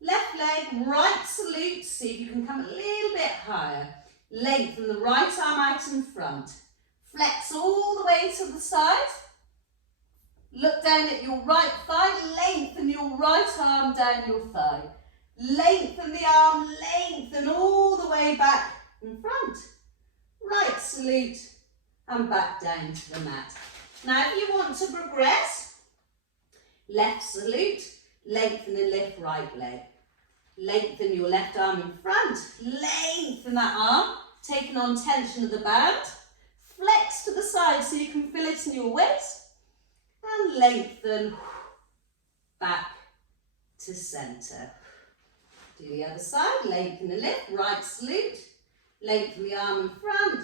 Left leg, right salute. See if you can come a little bit higher. Lengthen the right arm out in front. Flex all the way to the side. Look down at your right thigh. Lengthen your right arm down your thigh. Lengthen the arm, lengthen all the way back in front. Right salute and back down to the mat. Now if you want to progress, left salute, lengthen and lift right leg. Lengthen your left arm in front, lengthen that arm, taking on tension of the band. Flex to the side so you can feel it in your waist. And lengthen back to centre. Do the other side, lengthen and lift, right salute. Lengthen the arm in front.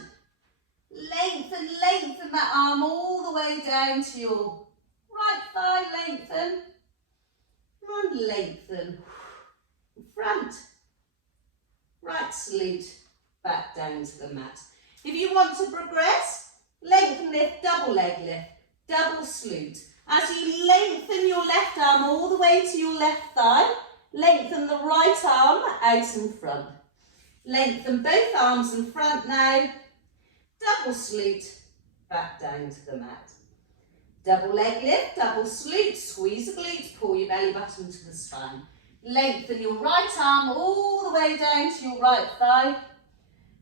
Lengthen that arm all the way down to your right thigh, lengthen. And lengthen. In front. Right salute, back down to the mat. If you want to progress, lengthen lift, double leg lift, double salute. As you lengthen your left arm all the way to your left thigh, lengthen the right arm out in front. Lengthen both arms in front now. Double salute, back down to the mat. Double leg lift, double salute, squeeze the glutes, pull your belly button to the spine. Lengthen your right arm all the way down to your right thigh.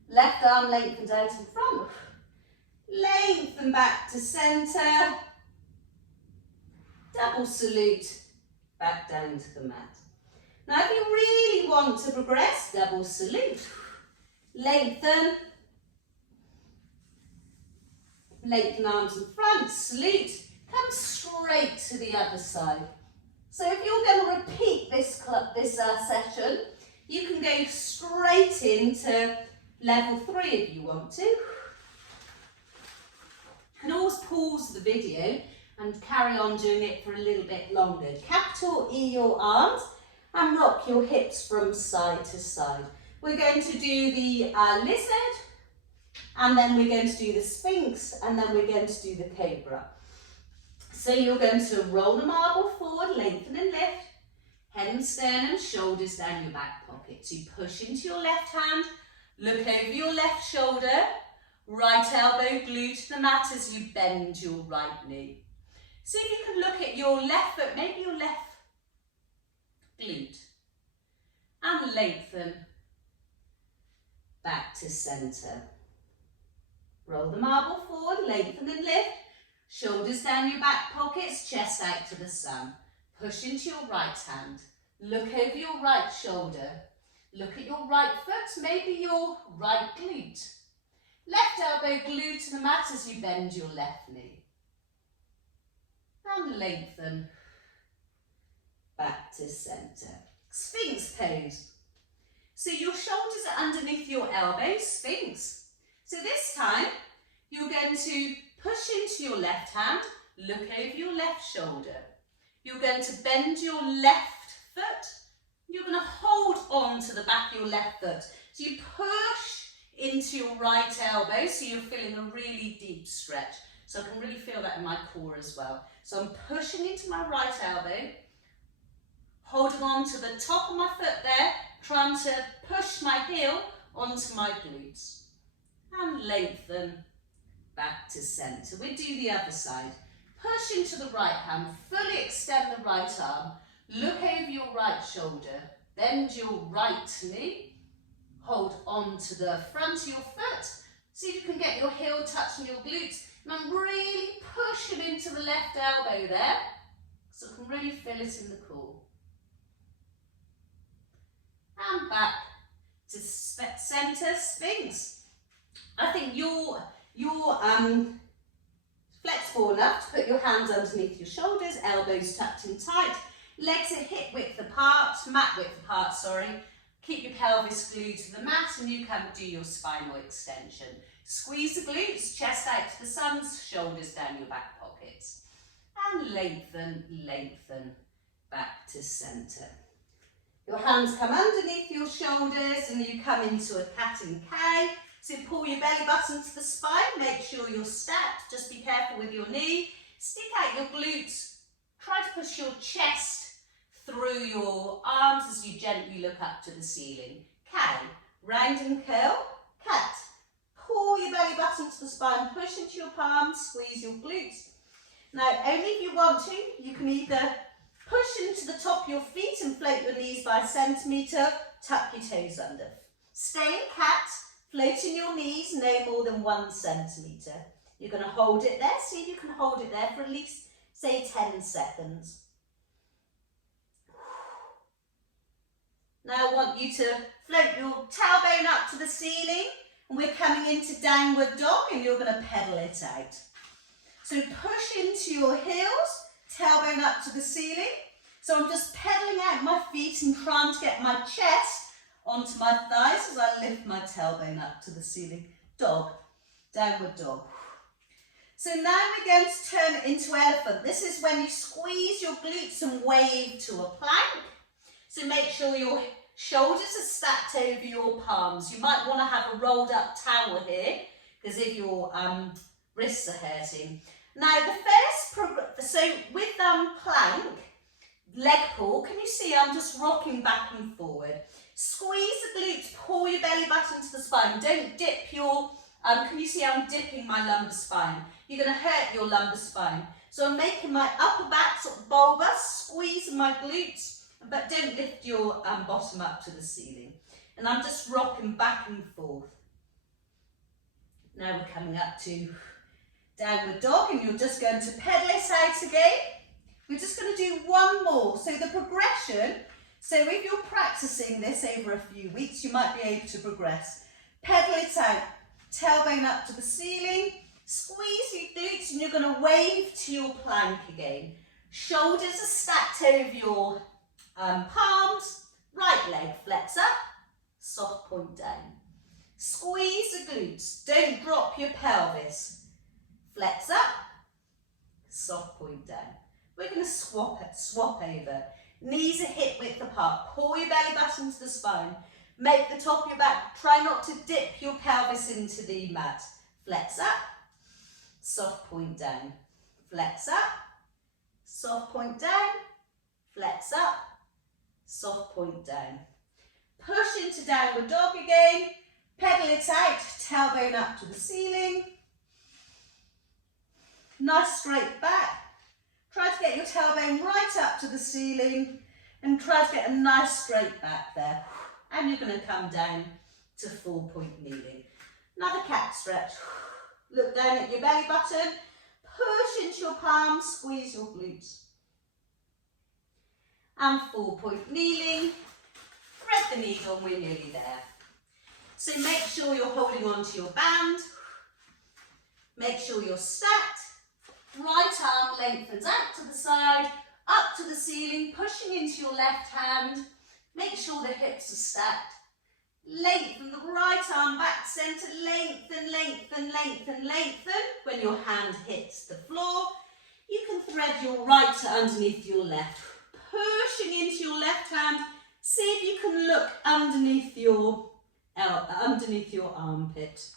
Left arm lengthened out in front. Lengthen back to centre. Double salute, back down to the mat. Now if you really want to progress, double salute. Lengthen. Lengthen arms in front, salute. Come straight to the other side. So if you're going to repeat this session, you can go straight into level 3 if you want to. You can always pause the video and carry on doing it for a little bit longer. Capital E your arms and rock your hips from side to side. We're going to do the lizard, and then we're going to do the sphinx, and then we're going to do the cobra. So you're going to roll the marble forward, lengthen and lift, head and sternum, shoulders down your back pocket. So you push into your left hand, look over your left shoulder, right elbow glued to the mat as you bend your right knee. See if you can look at your left foot, maybe your left glute, and lengthen back to centre. Roll the marble forward, lengthen and lift, shoulders down your back pockets, chest out to the sun. Push into your right hand, look over your right shoulder, look at your right foot, maybe your right glute. Left elbow glued to the mat as you bend your left knee. And lengthen back to centre. Sphinx pose. So your shoulders are underneath your elbows, sphinx. So this time you're going to push into your left hand, look over your left shoulder. You're going to bend your left foot. You're going to hold on to the back of your left foot. So you push into your right elbow, so you're feeling a really deep stretch. So I can really feel that in my core as well. So I'm pushing into my right elbow, Holding on to the top of my foot there, trying to push my heel onto my glutes. And lengthen back to centre. We do the other side. Push into the right hand, fully extend the right arm, look over your right shoulder, bend your right knee, hold on to the front of your foot, see if you can get your heel touching your glutes, and I'm really pushing into the left elbow there, so I can really feel it in the core. And back to centre, Sphinx. I think you're flexible enough to put your hands underneath your shoulders, elbows tucked in tight, legs are hip width apart, mat width apart, sorry. Keep your pelvis glued to the mat and you can do your spinal extension. Squeeze the glutes, chest out to the suns, shoulders down your back pockets. And lengthen, lengthen back to centre. Your hands come underneath your shoulders and you come into a cat and cow. So pull your belly button to the spine, make sure you're stacked, just be careful with your knee. Stick out your glutes, try to push your chest through your arms as you gently look up to the ceiling. Cow, round and curl, cat. Pull your belly button to the spine, push into your palms, squeeze your glutes. Now, only if you want to, you can either push into the top of your feet and float your knees by a centimetre, tuck your toes under. Stay in cat, floating your knees no more than 1 centimetre. You're going to hold it there, see if you can hold it there for at least, say, 10 seconds. Now I want you to float your tailbone up to the ceiling and we're coming into downward dog and you're going to pedal it out. So push into your heels, tailbone up to the ceiling. So I'm just pedaling out my feet and trying to get my chest onto my thighs as I lift my tailbone up to the ceiling. Dog, downward dog. So now we're going to turn it into elephant. This is when you squeeze your glutes and wave to a plank. So make sure your shoulders are stacked over your palms. You might want to have a rolled up towel here because if your wrists are hurting. Now the first, so with plank, leg pull, can you see I'm just rocking back and forward. Squeeze the glutes, pull your belly button to the spine. Don't dip your, can you see I'm dipping my lumbar spine? You're going to hurt your lumbar spine. So I'm making my upper back sort of bulbous, squeezing my glutes. But don't lift your bottom up to the ceiling. And I'm just rocking back and forth. Now we're coming up to downward dog and you're just going to pedal it out again. We're just going to do one more. So the progression, so if you're practicing this over a few weeks, you might be able to progress. Pedal it out, tailbone up to the ceiling, squeeze your glutes and you're going to wave to your plank again. Shoulders are stacked over your palms, right leg flex up, soft point down. Squeeze the glutes, don't drop your pelvis. Flex up, soft point down. We're going to swap over. Knees are hip width apart. Pull your belly button to the spine. Make the top of your back. Try not to dip your pelvis into the mat. Flex up, soft point down. Flex up, soft point down. Flex up, soft point down. Push into downward dog again. Pedal it out, tailbone up to the ceiling. Nice straight back. Try to get your tailbone right up to the ceiling and try to get a nice straight back there. And you're going to come down to 4-point kneeling. Another cat stretch. Look down at your belly button. Push into your palms, squeeze your glutes. And 4-point kneeling. Thread the needle, we're nearly there. So make sure you're holding on to your band. Make sure you're stacked. Right arm lengthens out to the side, up to the ceiling, pushing into your left hand. Make sure the hips are stacked. Lengthen the right arm back centre, lengthen, lengthen, lengthen, lengthen. When your hand hits the floor, you can thread your right underneath your left. Pushing into your left hand, see if you can look underneath your armpit.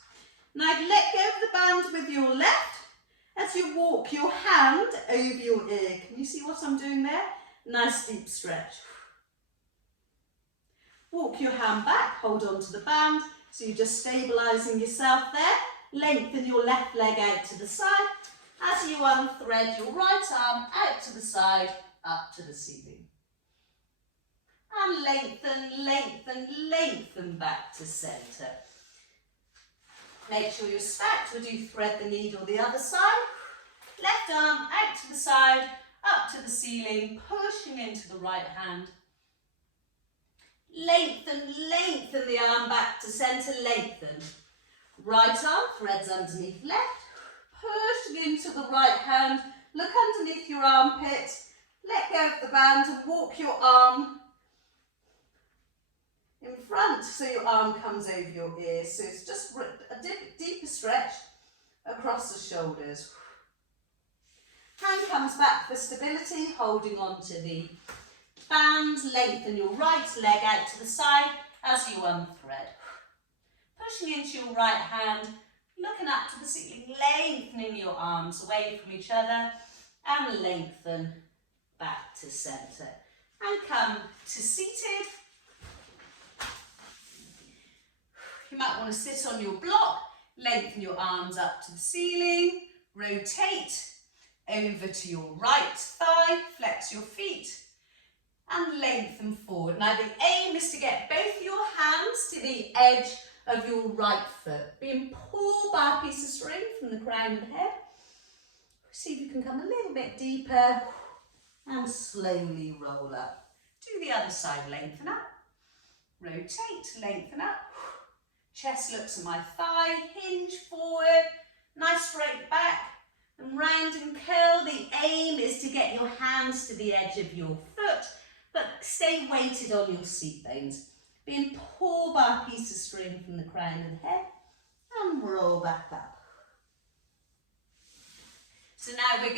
Now let go of the band with your left as you walk your hand over your ear. Can you see what I'm doing there? Nice deep stretch. Walk your hand back, hold on to the band, so you're just stabilising yourself there. Lengthen your left leg out to the side as you unthread your right arm out to the side, up to the ceiling. And lengthen, lengthen, lengthen back to centre. Make sure you're stacked, or do thread the needle the other side. Left arm out to the side, up to the ceiling, pushing into the right hand. Lengthen, lengthen the arm back to centre, lengthen. Right arm threads underneath left, pushing into the right hand, look underneath your armpit, let go of the band and walk your arm in front so your arm comes over your ear. So it's just a deeper stretch across the shoulders. Hand comes back for stability, holding on to the band. Lengthen your right leg out to the side as you unthread. Pushing into your right hand, looking up to the ceiling, lengthening your arms away from each other, and lengthen back to centre. And come to seated. You might want to sit on your block, lengthen your arms up to the ceiling, rotate over to your right thigh, flex your feet, and lengthen forward. Now the aim is to get both your hands to the edge of your right foot, being pulled by a piece of string from the crown of the head. See if you can come a little bit deeper and slowly roll up. Do the other side, lengthen up, rotate, lengthen up. Chest looks at my thigh, hinge forward, nice straight back, and round and curl. The aim is to get your hands to the edge of your foot, but stay weighted on your seat bones. Being pulled by a piece of string from the crown of the head, and roll back up. So now you're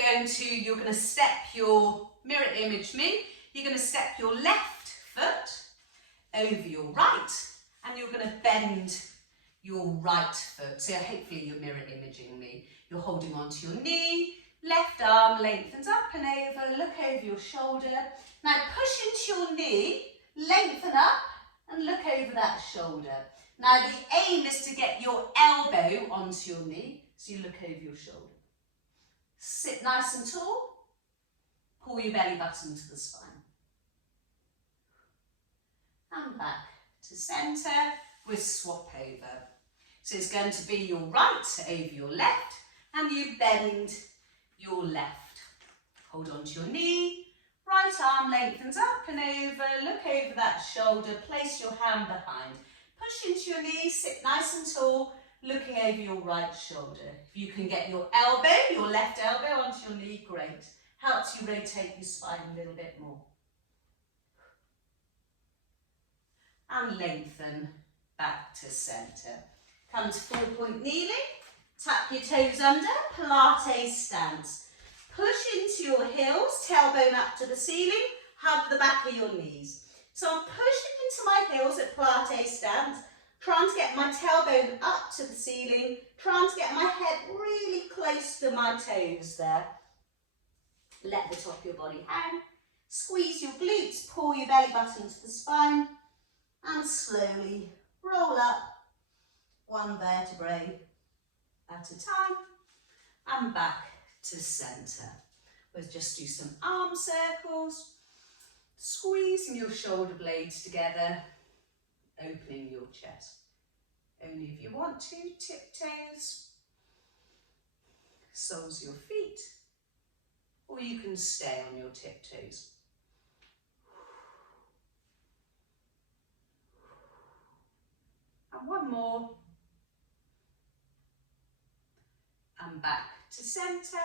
going to step your, mirror image me, you're going to step your left foot over your right, and you're going to bend your right foot. So hopefully you're mirror imaging me. You're holding onto your knee, left arm lengthens up and over, look over your shoulder. Now push into your knee, lengthen up and look over that shoulder. Now the aim is to get your elbow onto your knee, so you look over your shoulder. Sit nice and tall, pull your belly button to the spine. And back to centre with swap over. So it's going to be your right over your left, and you bend your left. Hold on to your knee, right arm lengthens up and over, look over that shoulder, place your hand behind. Push into your knee, sit nice and tall, looking over your right shoulder. If you can get your elbow, your left elbow onto your knee, great. Helps you rotate your spine a little bit more. And lengthen back to centre. Come to 4-point kneeling, tuck your toes under, Pilates stance. Push into your heels, tailbone up to the ceiling, hug the back of your knees. So I'm pushing into my heels at Pilates stance, trying to get my tailbone up to the ceiling, trying to get my head really close to my toes there. Let the top of your body hang. Squeeze your glutes, pull your belly button to the spine, and slowly roll up one vertebrae at a time and back to centre. We'll just do some arm circles, squeezing your shoulder blades together, opening your chest. Only if you want to, tiptoes, soles your feet, or you can stay on your tiptoes. And one more. And back to centre.